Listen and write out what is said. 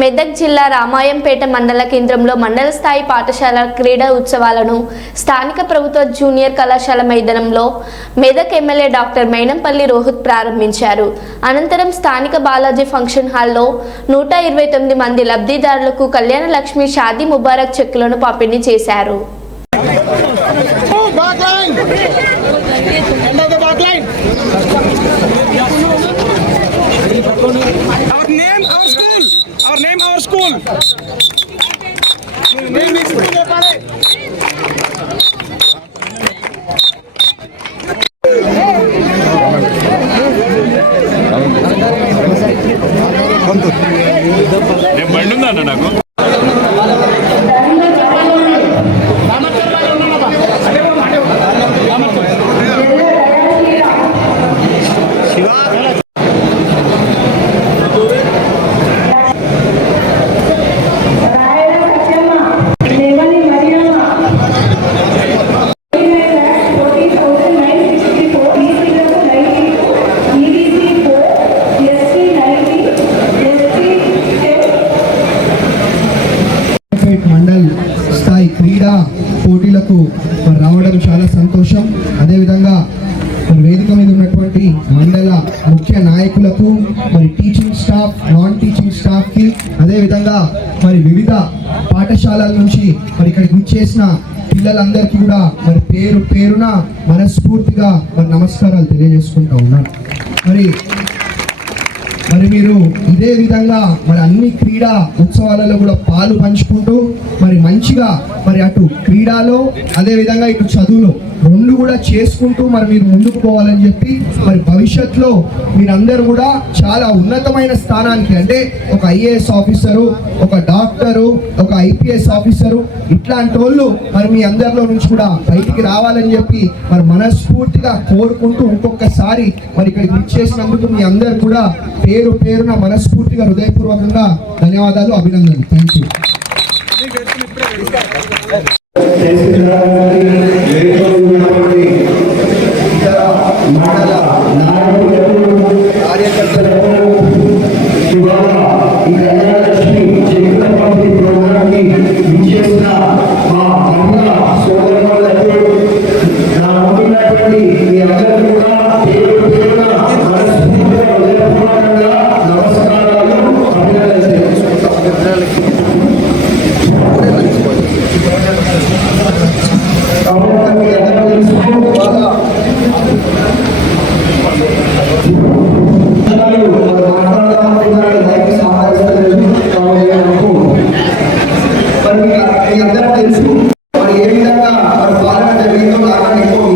మెదక్ జిల్లా రామాయంపేట మండల కేంద్రంలో మండల స్థాయి పాఠశాల క్రీడా ఉత్సవాలను స్థానిక ప్రభుత్వ జూనియర్ కళాశాల మైదానంలో మెదక్ ఎమ్మెల్యే డాక్టర్ మైనంపల్లి రోహిత్ ప్రారంభించారు. అనంతరం స్థానిక బాలాజీ ఫంక్షన్ హాల్లో నూట ఇరవై తొమ్మిది మంది లబ్ధిదారులకు కళ్యాణ లక్ష్మి షాదీ ముబారక్ చెక్కులను పంపిణీ చేశారు. నేను బండి ఉందా అన్న నాకు? క్రీడా పోటీలకు రావడం చాలా సంతోషం. అదేవిధంగా మరి వేదిక మీద ఉన్నటువంటి మండల ముఖ్య నాయకులకు మరి టీచింగ్ స్టాఫ్ నాన్ టీచింగ్ స్టాఫ్కి అదేవిధంగా మరి వివిధ పాఠశాలల నుంచి మరి ఇక్కడికి వచ్చేసిన పిల్లలందరికీ కూడా మరి పేరు పేరున మనస్ఫూర్తిగా మరి నమస్కారాలు తెలియజేసుకుంటా ఉన్నాను. మరి మరి మీరు ఇదే విధంగా మరి అన్ని క్రీడా ఉత్సవాలలో కూడా పాలు పంచుకుంటూ మరి మంచిగా మరి అటు క్రీడాలో అదే విధంగా ఇటు చదువులో రెండు కూడా చేసుకుంటూ మరి మీరు ముందుకు పోవాలని చెప్పి మరి భవిష్యత్తులో మీరందరూ కూడా చాలా ఉన్నతమైన స్థానానికి అంటే ఒక ఐఏఎస్ ఆఫీసరు ఒక డాక్టరు ఒక ఐపీఎస్ ఆఫీసరు ఇట్లాంటి వాళ్ళు మరి మీ అందరిలో నుంచి కూడా బయటికి రావాలని చెప్పి మరి మనస్ఫూర్తిగా కోరుకుంటూ ఇంకొకసారి మరి ఇక్కడికి ఇచ్చేసినందుకు మీ అందరు కూడా పేరు పేరున మనస్ఫూర్తిగా హృదయపూర్వకంగా ధన్యవాదాలు అభినందనలు. థ్యాంక్ యూ అందరూ తెలుసు ఏ విధంగా పాలన జరిగిందో కారణం ఎక్కువ